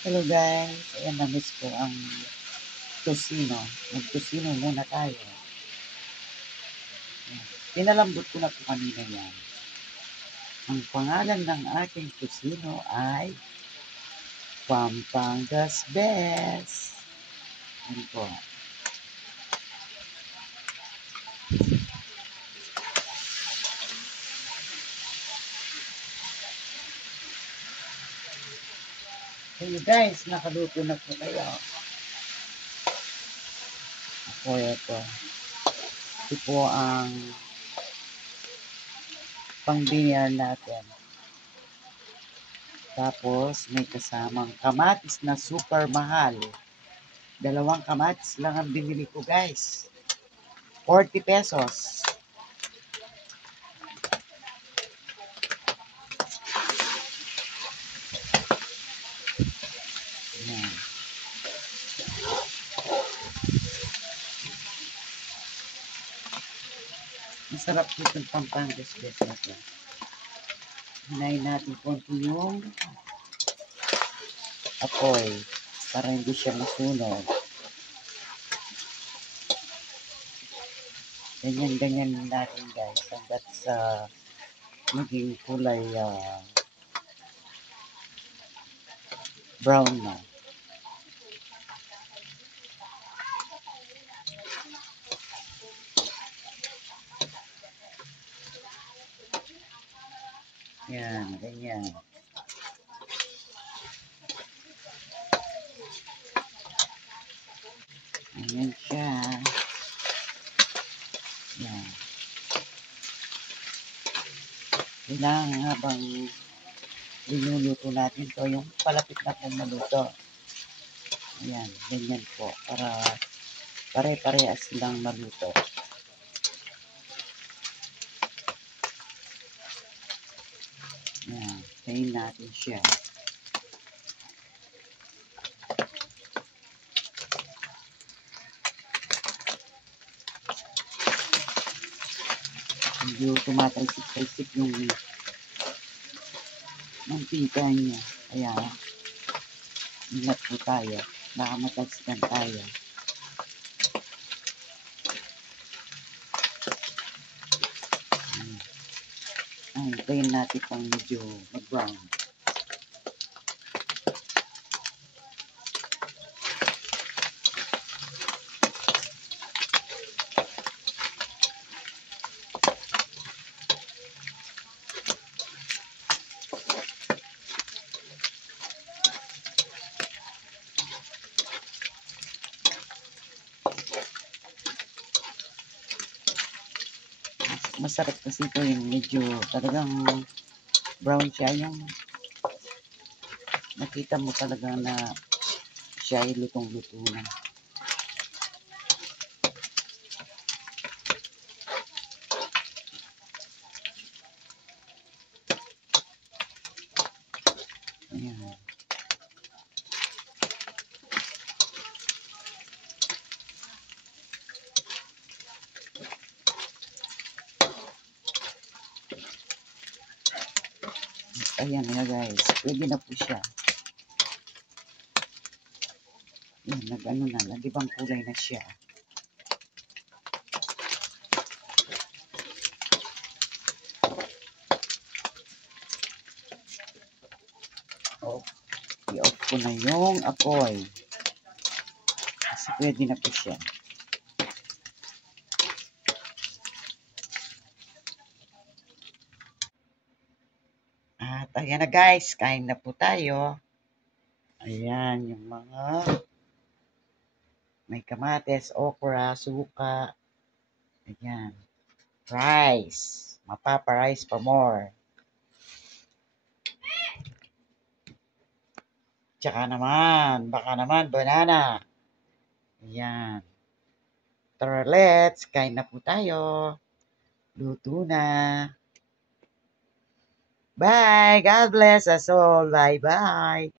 Hello guys, ayan na-miss ko ang tosino. Mag-tosino muna tayo. Ayan. Pinalambot ko na po kanina yan. Ang pangalan ng aking tosino ay Pampangas Best. Ayan po. Hey guys, nakaluto na po kayo. Ako ito. Ito po ang pang-dinner natin. Tapos may kasamang kamatis na super mahal. 2 kamatis lang ang binili ko guys. 40 pesos. Ayan. Masarap itong Pampangas Best na ito. Hinayin natin konti yung apoy para hindi siya masunog. Ganyan natin guys hanggat sa maging kulay brown na. Yan, ganyan. Ayan siya. Yan. Kailangan habang linuluto natin to yung palapit na pong maluto. Ayan, ganyan po. Para pare-parehas silang maluto. Ayan, tayin natin siya. Medyo tumatalsik-talsik yung mantika niya. Kaya, ingat po tayo. Baka matalsikan tayo. Hintayin natin pang medyo mag-brown. Masarap kasi ito yung medyo talagang brown siya, yung nakita mo talaga na siya ay lutong-luto na. Ayan. Ayan na guys, pwede na po siya. Ayan, nag-ano na, nag-ibang kulay na siya. Oh, i-off ko na yung apoy. Kasi pwede na po siya. At ayan na guys, kain na po tayo. Ayan, yung mga may kamates, okra, suka. Ayan. Rice. Mapapa-rice pa more. Tsaka naman, baka naman, banana. Ayan. Tara, let's. Kain na po tayo. Luto na. Bye. God bless us all. Bye-bye.